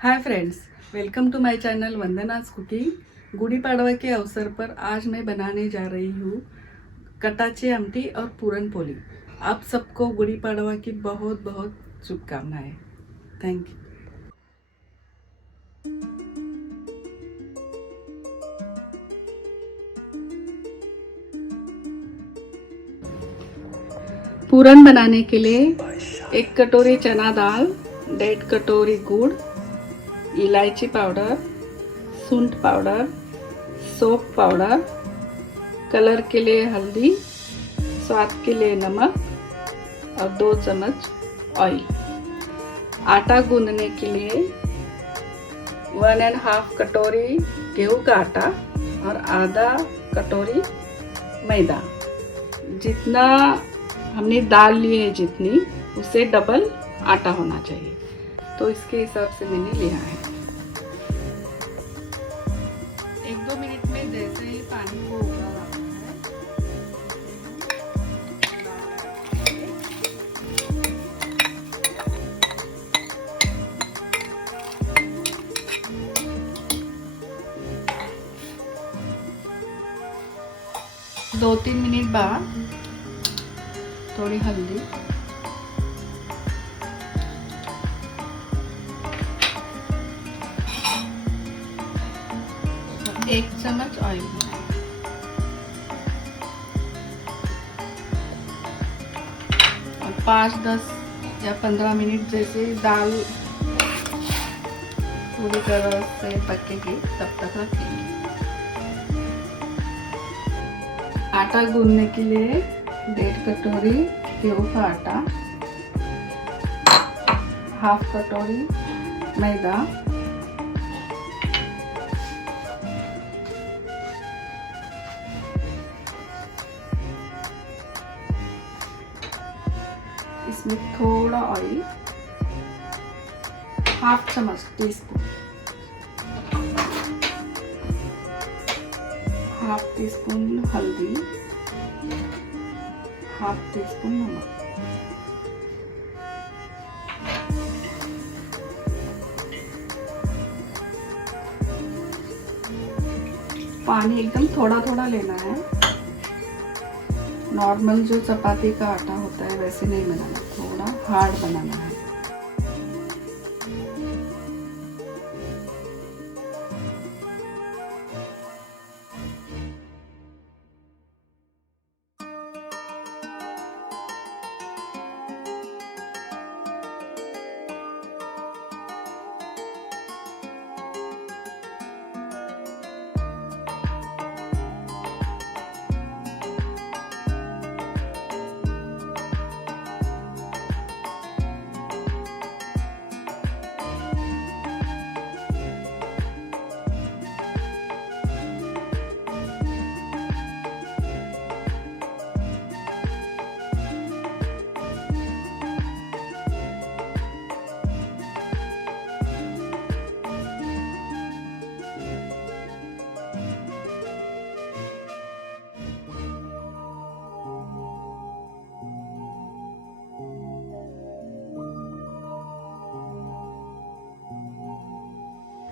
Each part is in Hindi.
Hi friends, welcome to my channel Vandana's cooking. Gudi Padwa के अवसर पर आज मैं बनाने जा रही हूँ कटाची आमटी और पूरन पोली। आप सबको गुड़ी पाड़वा की बहुत बहुत शुभकामनाएं। Thank you. पूरन बनाने के लिए 1 कटोरी चना दाल, 1.5 कटोरी गुड़, इलायची पाउडर, सूंठ पाउडर, सौंफ पाउडर, कलर के लिए हल्दी, स्वाद के लिए नमक और 2 चम्मच ऑयल। आटा गूंदने के लिए 1.5 कटोरी गेहूं का आटा और आधा कटोरी मैदा। जितना हमने दाल ली है जितनी, उससे डबल आटा होना चाहिए, तो इसके हिसाब से मैंने लिया है। 1-2 मिनट में जैसे ही पानी को उबाल आता है, 2-3 मिनट बाद थोड़ी हल्दी, और 1 चम्मच ऑयल, और 5-10 या 15 मिनट जैसे दाल पूरी तरह से पकेगी तब तक रखेंगे। आटा गूंदने के लिए 1.5 कटोरी गेहूं का आटा, 1/2 कटोरी मैदा, इसमें थोड़ा ऑयल, 1/2 चम्मच टीस्पून, 1/2 टीस्पून हल्दी, 1/2 टीस्पून नमक। पानी एकदम थोड़ा थोड़ा लेना है। नॉर्मल जो चपाती का आटा होता है वैसे नहीं बनाना, थोड़ा हार्ड बनाना है।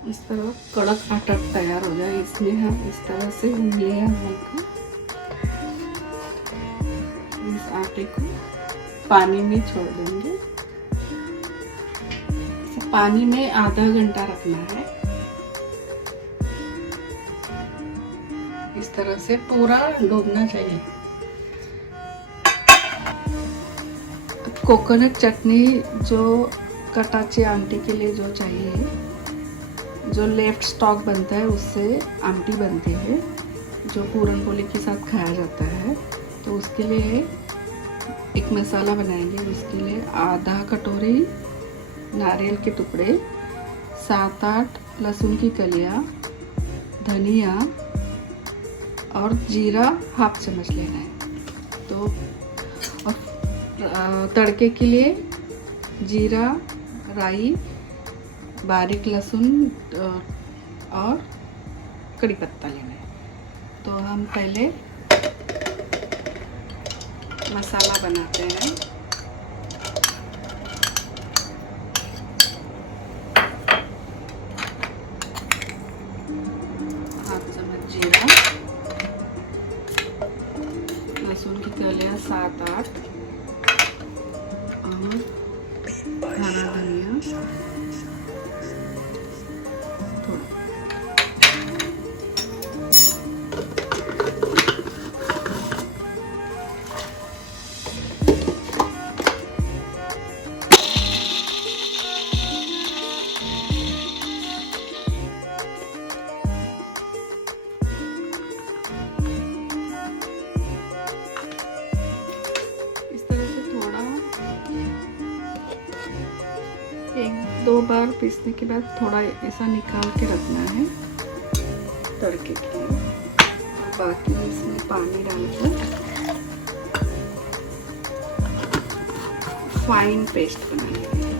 इस तरह कड़क आटा तैयार हो जाए, इसमें हम इस तरह से लेयर लेकर इस आटे को पानी में छोड़ देंगे। इसे पानी में आधा घंटा रखना है। इस तरह से पूरा डूबना चाहिए। कोकोनट चटनी जो कटाची आमटी के लिए जो चाहिए, जो लेफ्ट स्टॉक बनता है उससे आमटी बनती है, जो पूरन पोली के साथ खाया जाता है। तो उसके लिए एक मसाला बनाएंगे। उसके लिए आधा कटोरी नारियल के टुकड़े, 7-8 लहसुन की कलियां, धनिया और जीरा 1/2 चम्मच लेना है। तो और तड़के के लिए जीरा, राई, बारीक लहसुन और कड़ी पत्ता लेना है। तो हम पहले मसाला बनाते हैं। 7-8 और हरा धनिया थोड़ा। एक दो बार पीसने के बाद थोड़ा ऐसा निकाल के रखना है तड़के के लिए। बाकी इसमें पानी डालकर फाइन पेस्ट बनानी है।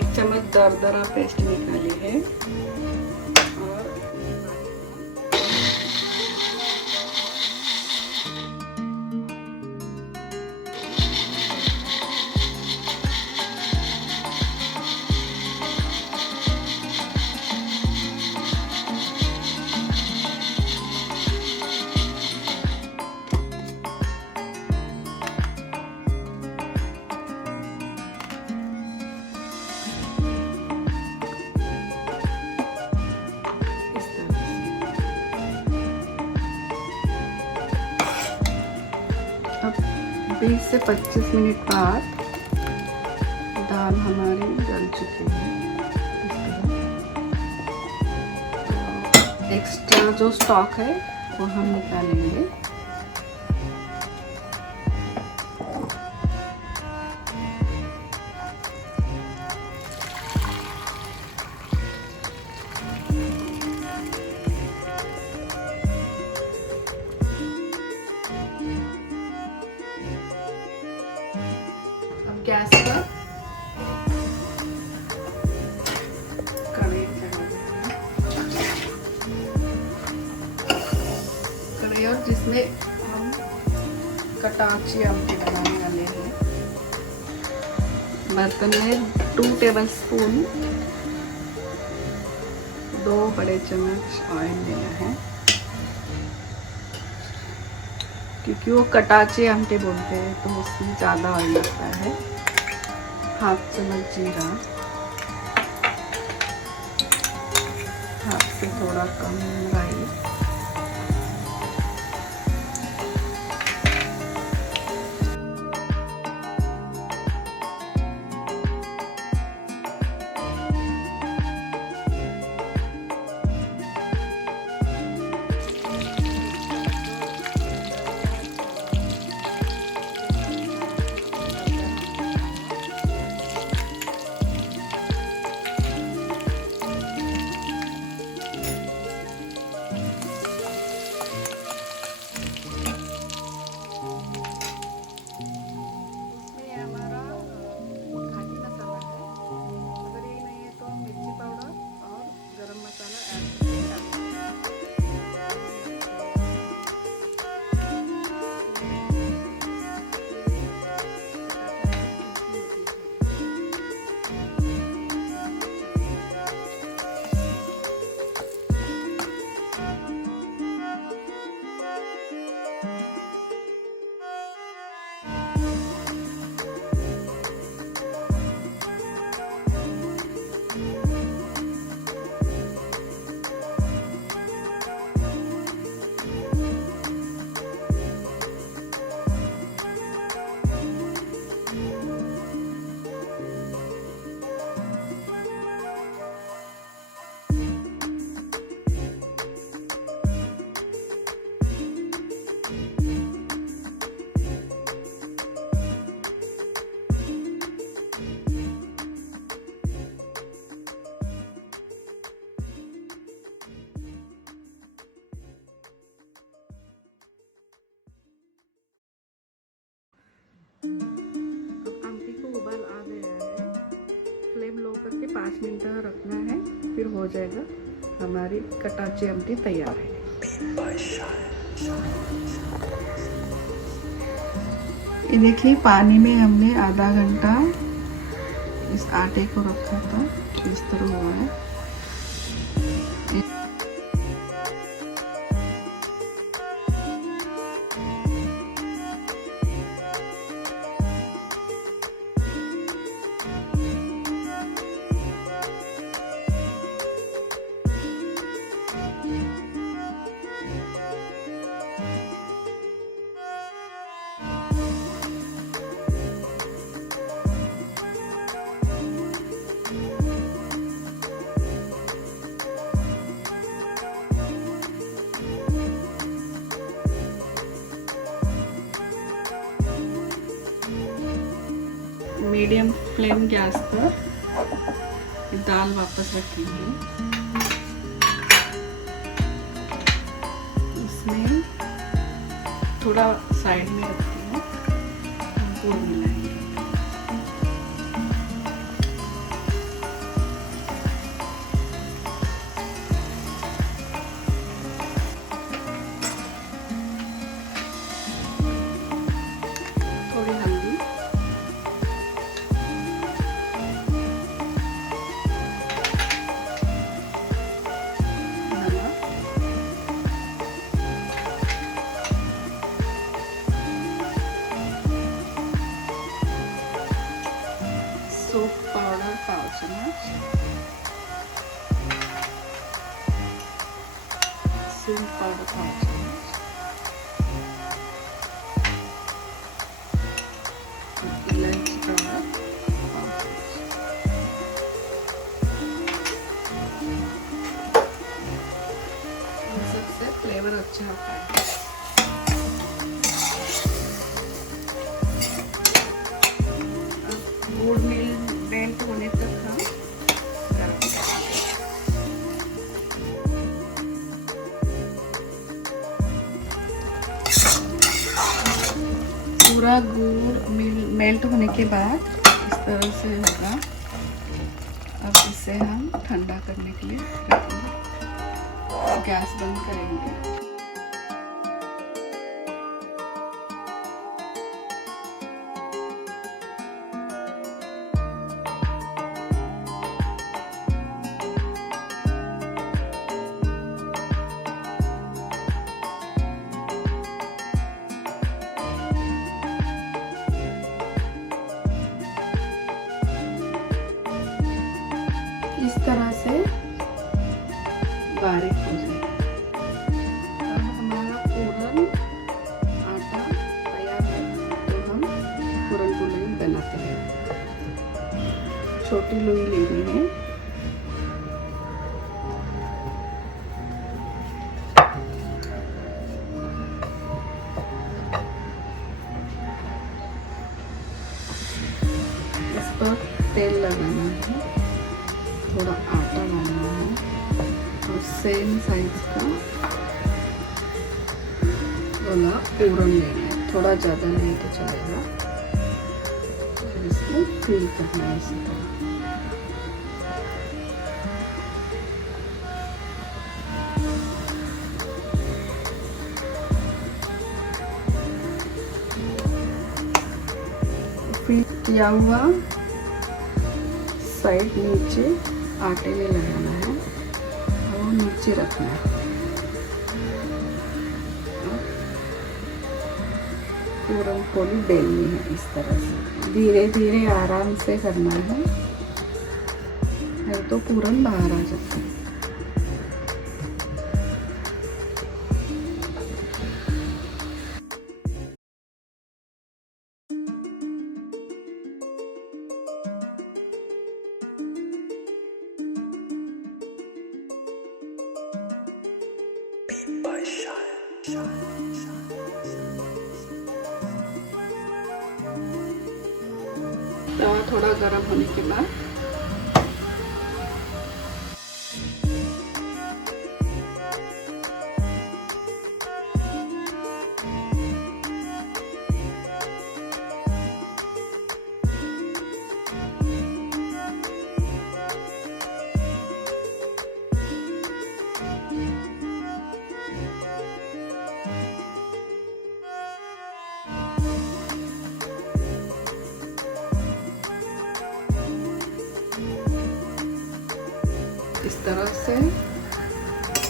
1 चम्मच दरदरा पेस्ट निकाली है और अब 20 से 25 मिनट बाद दाल हमारी गल चुकी है। एक्स्ट्रा जो स्टॉक है वो हम निकालेंगे। गैस पर कढ़ाई चढ़ा देंगे। कढ़ाई और जिसमें हम कटाची आमटी बनाने वाले हैं। बर्तन में 2 टेबलस्पून 2 बड़े चम्मच ऑयल लेना है, क्योंकि वो कटाची आमटी बोलते हैं तो उसमें ज़्यादा ऑयल लगता है। 1/2 चम्मच जीरा, हाथ से थोड़ा कम राई, आमती को उबाल आ गया है। फ्लेम लो करके 5 मिनट रखना है, फिर हो जाएगा हमारी कटाची आमती तैयार है। ये देखिए, पानी में हमने आधा घंटा इस आटे को रखा था, इस तरह हुआ है। मीडियम फ्लेम गैस पर दाल वापस रखेंगे। इसमें थोड़ा साइड में रखती हूँ, गुड़ मिलाएंगे। थोड़ी हल्दी, नमक, सूप पाउडर 5 चम्मच, सूप पाउडर 5 चम्मच, इलायची पाउडर 5 चम्मच। इन सबसे फ्लेवर अच्छा आता है। गुड़ मेल्ट होने तक हम गरम करेंगे। पूरा गुड़ मेल्ट होने के बाद इस तरह से होगा। अब इसे हम ठंडा करने के लिए रखेंगे, गैस बंद करेंगे। इस तरह से बारीक हो जाए। अब हमारा पूरन आटा तैयार है, तो हम पूरन पोली बनाते हैं। छोटी लोई लेनी है। इस पर तेल लगाना है, थोड़ा आटा डालना है और सेम साइज का वाला पूरन लेना है। थोड़ा ज़्यादा नहीं तो चलेगा। फिर इसको फिल करना है इसी तरह। फिल किया हुआ साइड नीचे आटे में लगाना है और नीचे रखना है। पूरन पोली बेलनी है इस तरह से। धीरे धीरे आराम से करना है, नहीं तो पूरन बाहर आ जाता है। तवा थोड़ा गर्म होने के बाद इस तरह से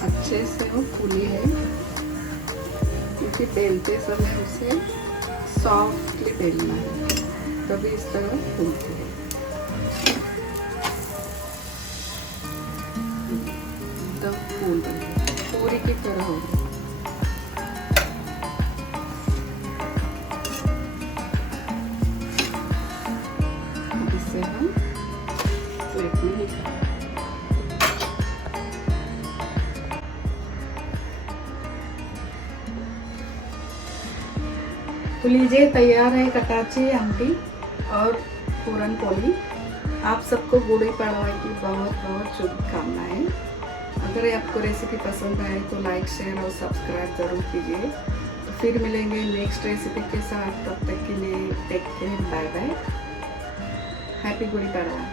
अच्छे से वो फूली है, क्योंकि बेलते समय उसे सॉफ्टली बेलना है, तभी इस तरह फूलती है। एकदम फूल गई, पूरी की तरह होगी। इसे हम प्लेट में निकालेंगे। तो लीजिए, तैयार है कटाची आमटी और पूरन पोली। आप सबको गुड़ी पड़वा की बहुत बहुत शुभकामनाएं। अगर आपको रेसिपी पसंद आए तो लाइक शेयर और सब्सक्राइब ज़रूर कीजिए। तो फिर मिलेंगे नेक्स्ट रेसिपी के साथ, तब तक के लिए take care, bye bye, happy Gudi पड़वा।